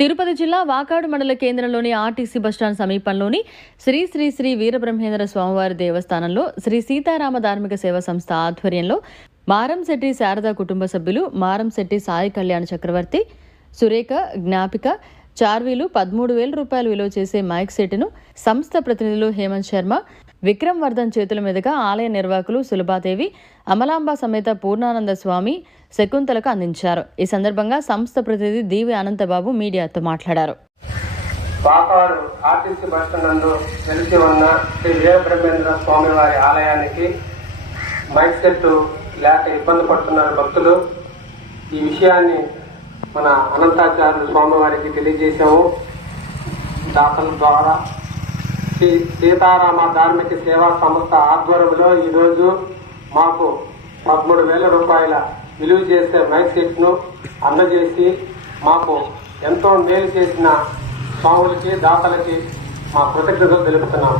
తిరుపతి జిల్లా వాకాడు మండల కేంద్రంలోని ఆర్టీసీ బస్టాండ్ సమీపంలోని శ్రీ శ్రీ శ్రీ వీరబ్రహ్మేంద్ర స్వామివారి దేవస్థానంలో శ్రీ సీతారామ ధార్మిక సేవా సంస్థ ఆధ్వర్యంలో మారంశెట్టి శారదా కుటుంబ సభ్యులు మారంశెట్టి సాయి కళ్యాణ చక్రవర్తి సురేఖ జ్ఞాపిక చార్వీలు 13,000 రూపాయలు విలువ చేసే మైక్ సెట్ను సంస్థ ప్రతినిధులు హేమంత్ శర్మ, విక్రమ్ వర్ధన్ చేతుల మీదుగా ఆలయ నిర్వాహకులు సులభాదేవి, అమలాంబ సమేత పూర్ణానంద స్వామి శకుంతలకు అందించారు. ఈ సందర్భంగా సంస్థ ప్రతినిధి దీవి అనంతబాబు మీడియాతో మాట్లాడారు. వాకాడు ఆర్టీసీ బస్టాండ్ నందు వెలిసి ఉన్న శ్రీ వీరబ్రహ్మేంద్ర స్వామి వారి ఆలయానికి మైక్ సెట్ లేక ఇబ్బంది పడుతున్నారు భక్తులు. ఈ విషయాన్ని మన అనంతాచార్యులు స్వామివారికి తెలియజేశాము. దాతల ద్వారా శ్రీ సీతారామ ధార్మిక సేవా సంస్థ ఆధ్వర్యంలో ఈరోజు మాకు 13,000 రూపాయల విలువ చేసే మైక్ సెట్ను అందజేసి మాకు ఎంతో మేలు చేసిన స్వాములకి దాతలకి మా కృతజ్ఞతలు తెలుపుతున్నాం.